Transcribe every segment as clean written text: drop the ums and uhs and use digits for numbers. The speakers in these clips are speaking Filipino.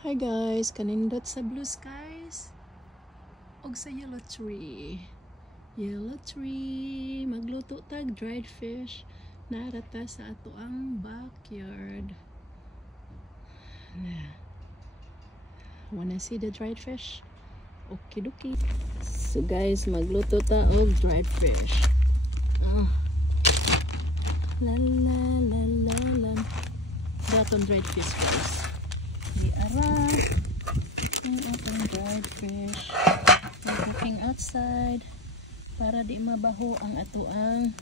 Hi guys, kanindot sa blue skies og sa yellow tree. Yellow tree, magluto tag dried fish narata sa ato ang backyard. Wanna see the dried fish? Okay dokie. So guys, magluto ta og dried fish. La la la la la. Daton dried fish guys. Diara ang atong dried fish. I'm cooking outside para di mabaho ang atoang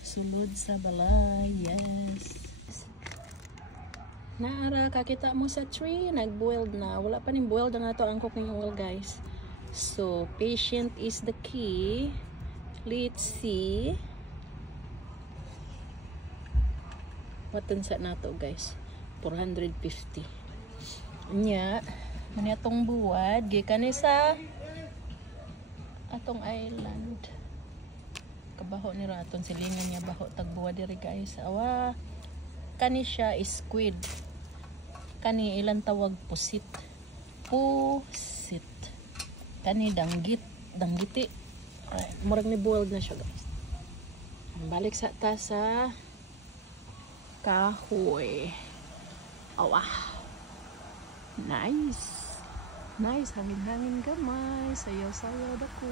sulod sa balay. Yes. Naara kakita mo sa tree, nag-boiled na. Wala pa ning boiled ang ato ang cooking oil guys. So patient is the key. Let's see. Watan sa nato guys. 450. Nya, mani atong buwad gikan ni sa atong island. Kabaho ni ra aton silingan niya baho tag buwad diri guys. Awa kani siya is squid. Kani ilang tawag pusit. Pusit. Kani danggiti. Ay, murag ni boiled na siya guys. Balik sa ta sa kahoy. Oh, wow. Nice. Nice. Hangin-hangin gamay. Sayaw-sayaw dako.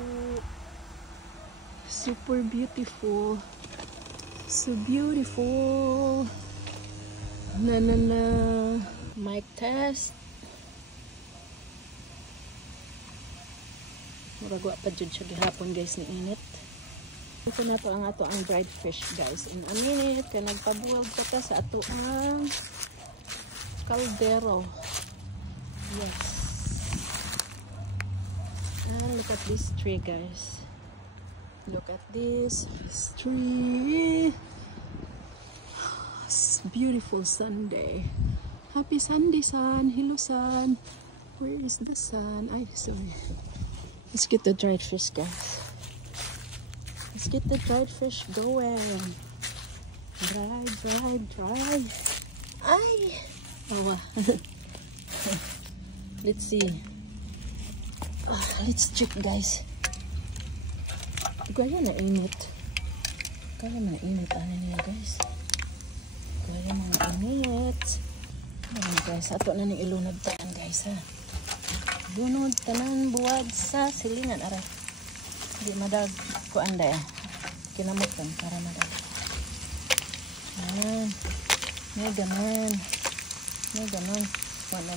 Super beautiful. So beautiful. Na. Mic test. Muragwa pa dyan siya gihapon guys ni init. Ito na to ang ato ang dried fish guys. In a minute, kaya nagpabuwag pa ta sa ato ang caldero. Yes. And look at this tree guys. Look at this tree. It's beautiful Sunday. Happy Sunday sun. Hello sun. Where is the sun? I sorry. Let's get the dried fish guys. Let's get the dried fish going. Dry. Ay! Oh, let's see. Let's check guys. Kaya na init. Ano niya guys. Kaya na init. Ayan guys, ato na ni ilunod tanan guys ha. Lunod tanan buwad sa silingan aray. Di madag ko anda ya. Kinamot lang para madag. Ayan. May ganon.